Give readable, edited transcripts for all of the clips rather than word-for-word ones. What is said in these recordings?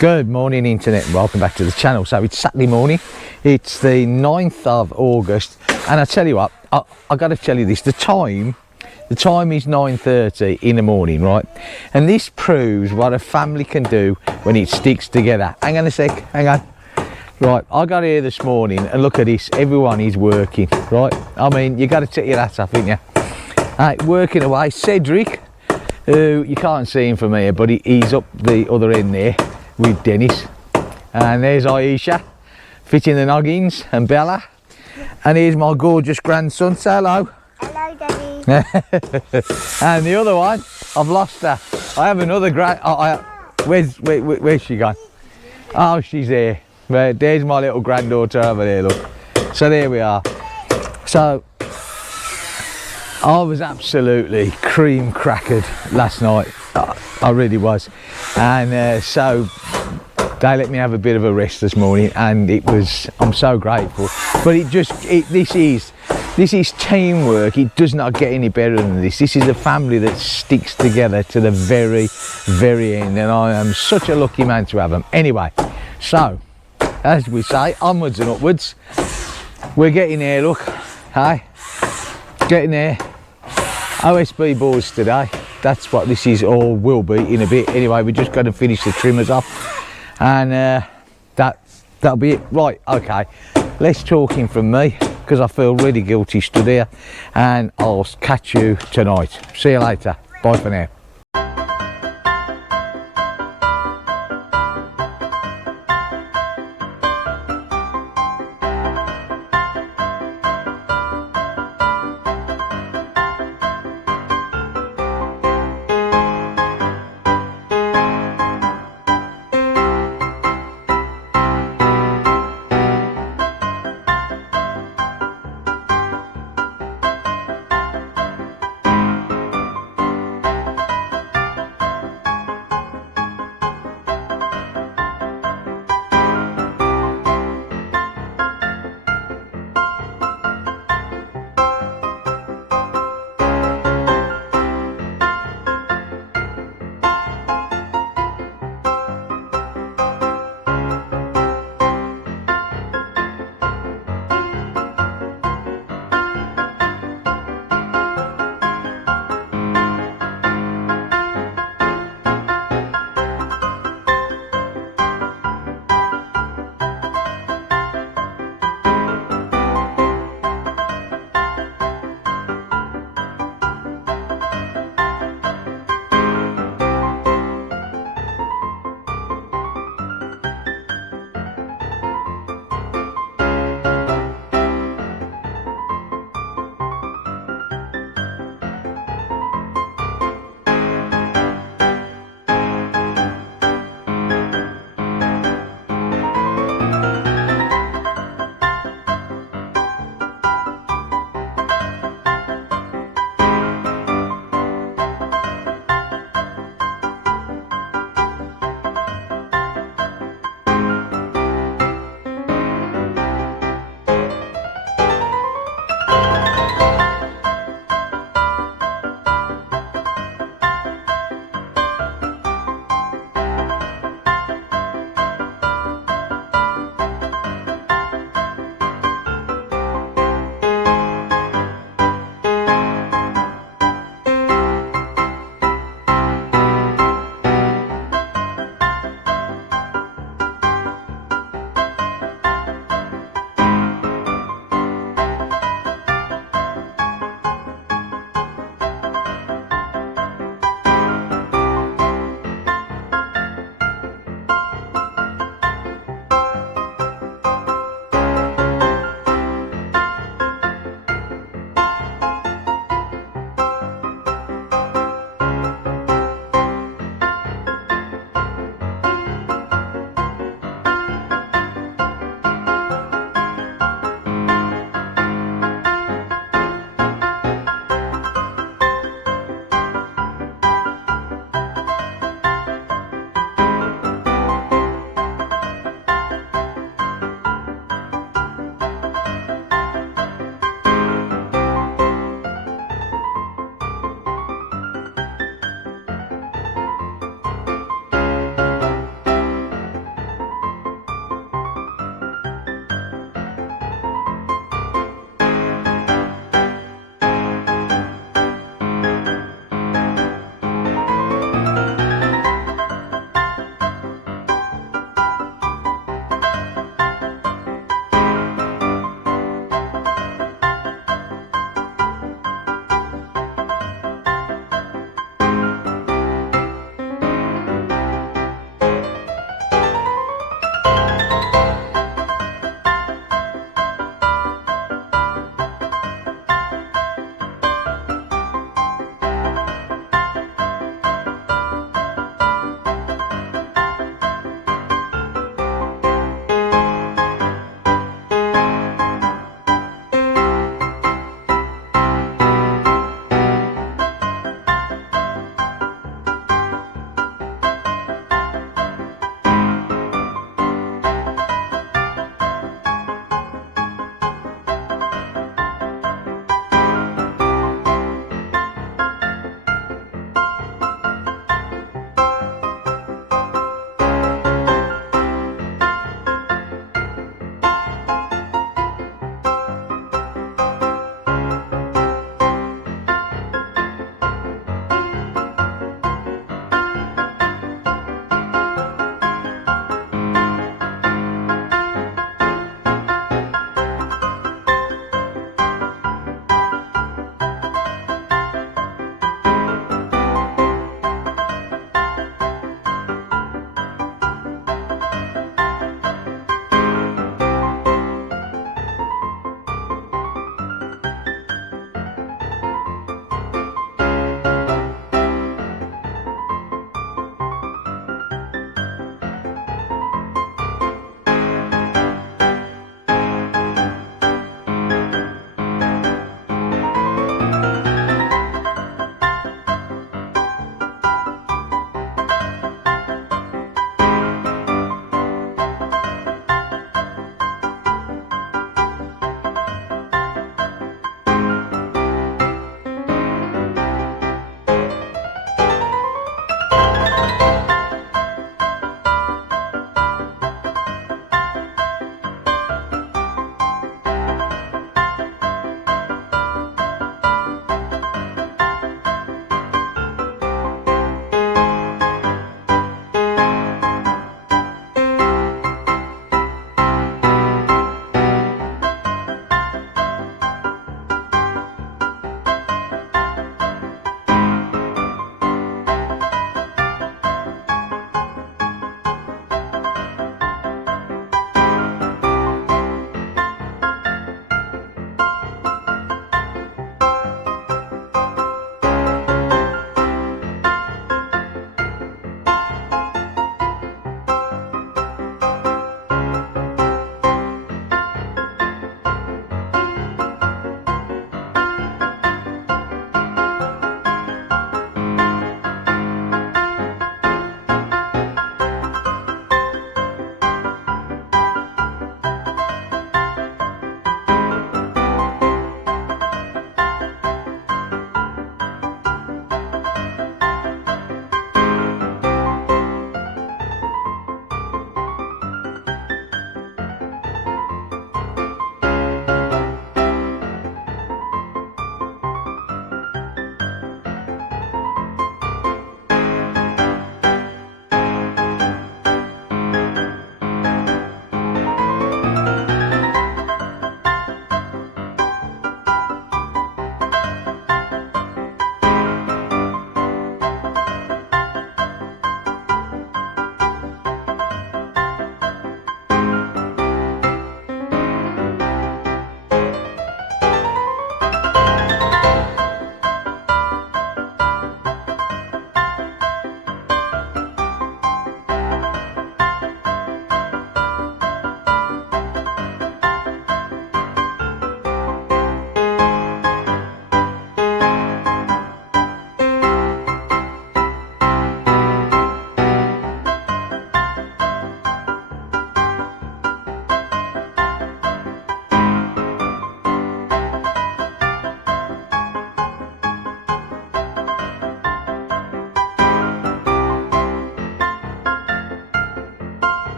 Good morning internet and welcome back to the channel. So it's Saturday morning, it's the 9th of August, and I tell you what, I got to tell you this, the time is 9:30 in the morning, right? And this proves what a family can do when it sticks together. Hang on a sec, hang on. Right, I got here this morning and look at this, everyone is working, right? I mean, you got to take your hats off, ain't you? Right, working away. Cedric, who you can't see him from here, but he's up the other end there with Dennis, and there's Aisha fitting the noggins, and Bella, and here's my gorgeous grandson. Say hello. Hello, Daddy. And the other one, I've lost her. I have another where's she gone? Oh, she's here. There's my little granddaughter over there, look. So there we are. So I was absolutely cream crackered last night. I really was, and so they let me have a bit of a rest this morning, and I'm so grateful. But this is teamwork. It does not get any better than this. This is a family that sticks together to the very, very end, and I am such a lucky man to have them. Anyway, so as we say, onwards and upwards. We're getting there, look, hey, getting there. OSB boards today, that's what this is, all will be in a bit. Anyway, we just got to finish the trimmers off, and that'll be it. Right, okay, less talking from me, because I feel really guilty stood here, and I'll catch you tonight. See you later, bye for now.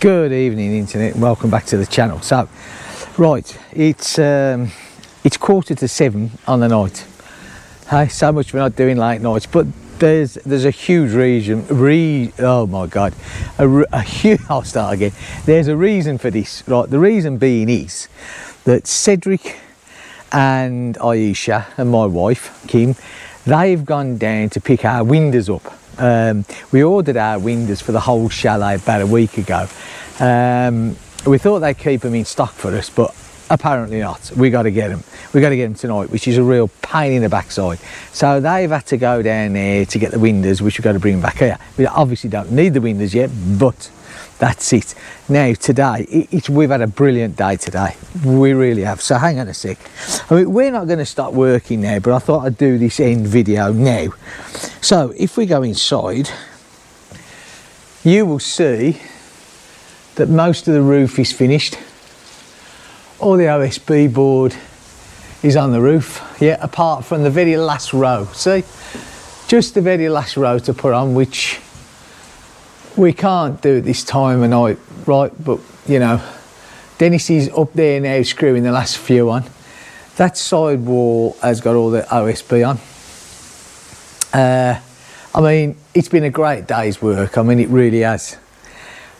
Good evening, internet. Welcome back to the channel. So, right, it's 7:15 on the night. Hey, so much we're not doing late nights, but there's a huge reason. Oh my God, a huge. I'll start again. There's a reason for this, right? The reason being is that Cedric and Aisha and my wife Kim, they've gone down to pick our windows up. We ordered our windows for the whole chalet about a week ago. We thought they'd keep them in stock for us, but apparently not. We got to get them. We got to get them tonight, which is a real pain in the backside. So they've had to go down there to get the windows, which we've got to bring back here. We obviously don't need the windows yet, but that's it. Now today, we've had a brilliant day today. We really have. So hang on a sec. I mean, we're not going to start working now, but I thought I'd do this end video now. So if we go inside, you will see that most of the roof is finished. All the OSB board is on the roof, yeah, apart from the very last row. See, just the very last row to put on, which we can't do at this time of night, right? But you know, Dennis is up there now screwing the last few on. That side wall has got all the OSB on. I mean, it's been a great day's work. I mean, it really has.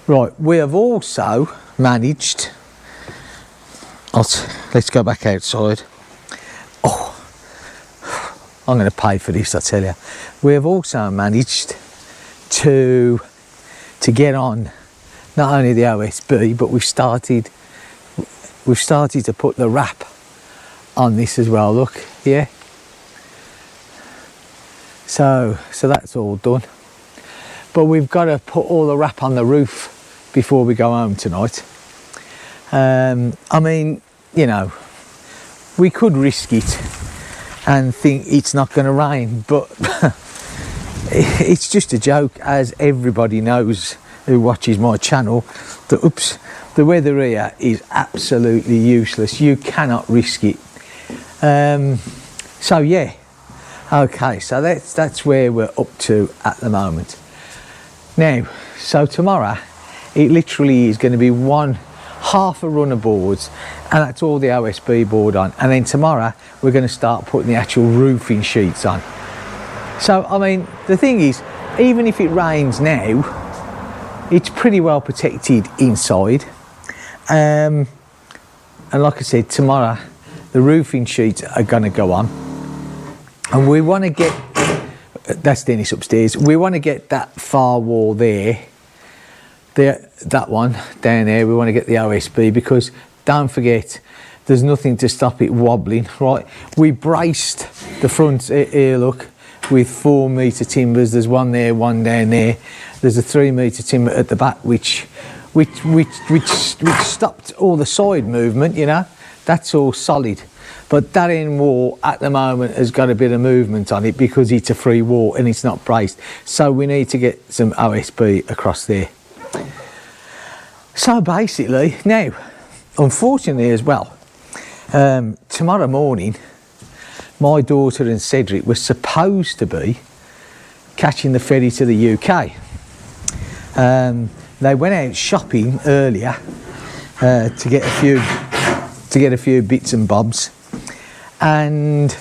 Right, we have also managed. Let's go back outside. Oh, I'm going to pay for this, I tell you. We have also managed to get on not only the OSB, but we've started to put the wrap on this as well. Look, yeah. So that's all done. But we've got to put all the wrap on the roof before we go home tonight. I mean, you know, we could risk it and think it's not going to rain, but it's just a joke, as everybody knows who watches my channel. The weather here is absolutely useless. You cannot risk it. So yeah, okay. So that's where we're up to at the moment. Now, so tomorrow, it literally is going to be half a run of boards, and that's all the OSB board on. And then tomorrow we're going to start putting the actual roofing sheets on. So I mean, the thing is, even if it rains now, it's pretty well protected inside. And like I said, tomorrow the roofing sheets are going to go on, and we want to get, that's Dennis upstairs, we want to get that far wall there, that one down there, we want to get the OSB, because don't forget, there's nothing to stop it wobbling, right? We braced the front here, look, with 4 metre timbers. There's one there, one down there. There's a 3 metre timber at the back, which stopped all the side movement, you know. That's all solid. But that end wall at the moment has got a bit of movement on it because it's a free wall and it's not braced. So we need to get some OSB across there. So basically, now, unfortunately as well, tomorrow morning, my daughter and Cedric were supposed to be catching the ferry to the UK. They went out shopping earlier to get a few bits and bobs, and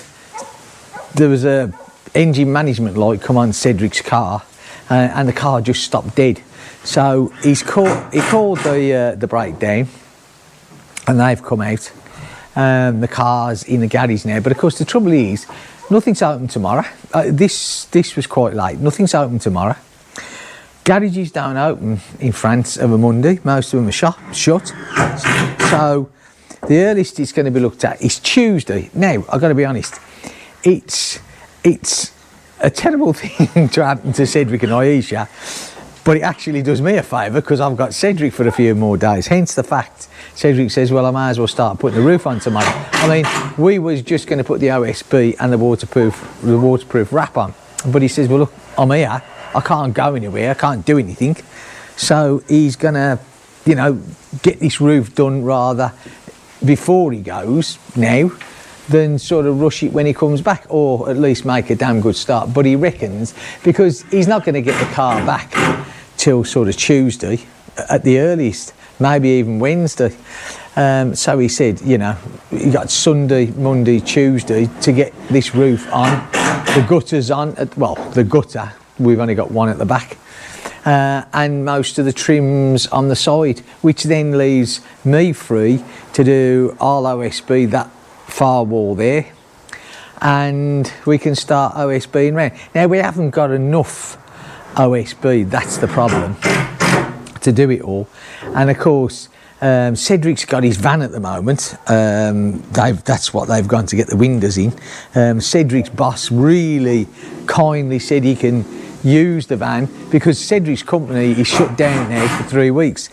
there was a engine management light come on Cedric's car, and the car just stopped dead. So he called the breakdown, and they've come out. The car's in the garage now, but of course the trouble is, nothing's open tomorrow. This was quite late. Nothing's open tomorrow. Garages don't open in France of a Monday. Most of them are shut. So the earliest it's going to be looked at is Tuesday. Now, I've got to be honest, it's a terrible thing to happen to Cedric and Aisha, but it actually does me a favour because I've got Cedric for a few more days. Hence the fact Cedric says, well, I might as well start putting the roof on tomorrow. I mean, we was just going to put the OSB and the waterproof wrap on, but he says, well, look, I'm here. I can't go anywhere. I can't do anything. So he's going to, you know, get this roof done rather before he goes now than sort of rush it when he comes back, or at least make a damn good start. But he reckons, because he's not going to get the car back till sort of Tuesday, at the earliest, maybe even Wednesday. So he said, you know, you got Sunday, Monday, Tuesday to get this roof on, the gutters on, well, the gutter, we've only got one at the back, and most of the trims on the side, which then leaves me free to do all OSB, that far wall there, and we can start OSBing round. Now, we haven't got enough OSB, that's the problem, to do it all. And of course, Cedric's got his van at the moment. That's what they've gone to get the windows in. Cedric's boss really kindly said he can use the van because Cedric's company is shut down now for 3 weeks.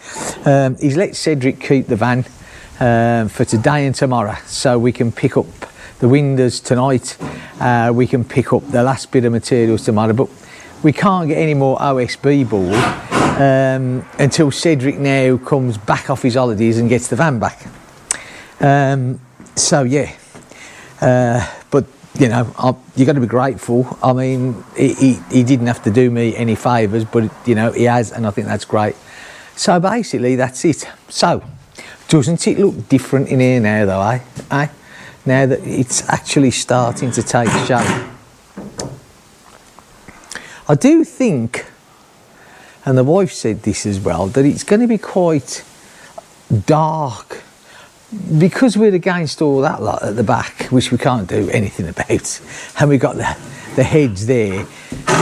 He's let Cedric keep the van for today and tomorrow, so we can pick up the windows tonight. We can pick up the last bit of materials tomorrow, but we can't get any more OSB board until Cedric now comes back off his holidays and gets the van back. So yeah, but you know, you got to be grateful. I mean, he didn't have to do me any favours, but you know, he has, and I think that's great. So basically, that's it. So, doesn't it look different in here now, though, eh? Now that it's actually starting to take shape. I do think, and the wife said this as well, that it's going to be quite dark because we're against all that lot at the back, which we can't do anything about, and we've got the heads there.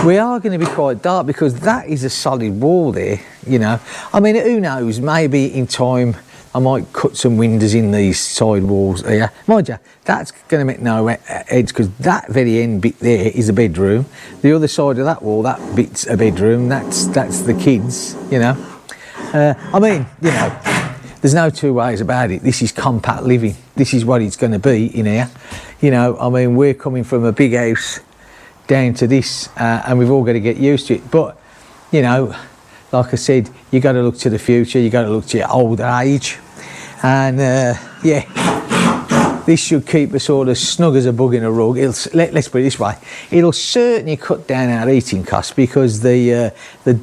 We are going to be quite dark because that is a solid wall there, you know. I mean, who knows, maybe in time I might cut some windows in these side walls here. Mind you, that's going to make no edge because that very end bit there is a bedroom. The other side of that wall, that bit's a bedroom. That's the kids, you know. I mean, you know, there's no two ways about it. This is compact living. This is what it's going to be in here. You know, I mean, we're coming from a big house down to this, and we've all got to get used to it. But, you know, like I said, you got to look to the future. You got to look to your older age, and yeah, this should keep us all as snug as a bug in a rug. Let's put it this way: it'll certainly cut down our heating costs because the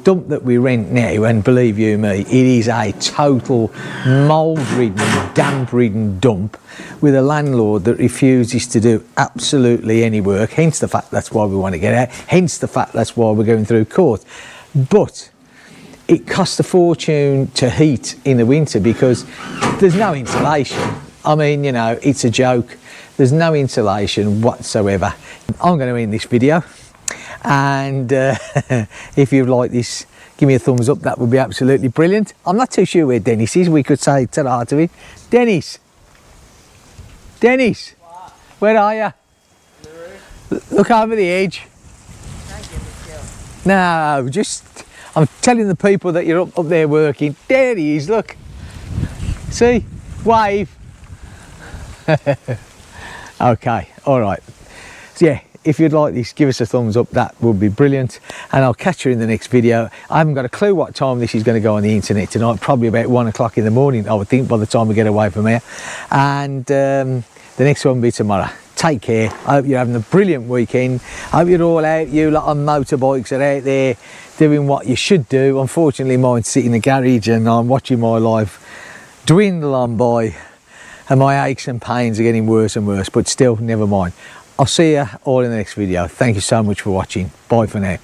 dump that we rent now, and believe you me, it is a total mould-ridden, damp-ridden dump with a landlord that refuses to do absolutely any work. Hence the fact that's why we want to get out. Hence the fact that's why we're going through court. But it costs a fortune to heat in the winter because there's no insulation. I mean, you know, it's a joke. There's no insulation whatsoever. I'm going to end this video, and if you like this, give me a thumbs up. That would be absolutely brilliant. I'm not too sure where Dennis is. We could say ta-ra to him. Dennis, what? Where are you? Look over the edge. No, just, I'm telling the people that you're up there working. There he is, look. See? Wave. Okay, all right. So yeah, if you'd like this, give us a thumbs up. That would be brilliant. And I'll catch you in the next video. I haven't got a clue what time this is going to go on the internet tonight. Probably about 1 o'clock in the morning, I would think, by the time we get away from here. And the next one will be tomorrow. Take care. I hope you're having a brilliant weekend. I hope you're all out. You lot on motorbikes are out there doing what you should do. Unfortunately, mine's sitting in the garage and I'm watching my life dwindle on by, and my aches and pains are getting worse and worse, but still, never mind. I'll see you all in the next video. Thank you so much for watching. Bye for now.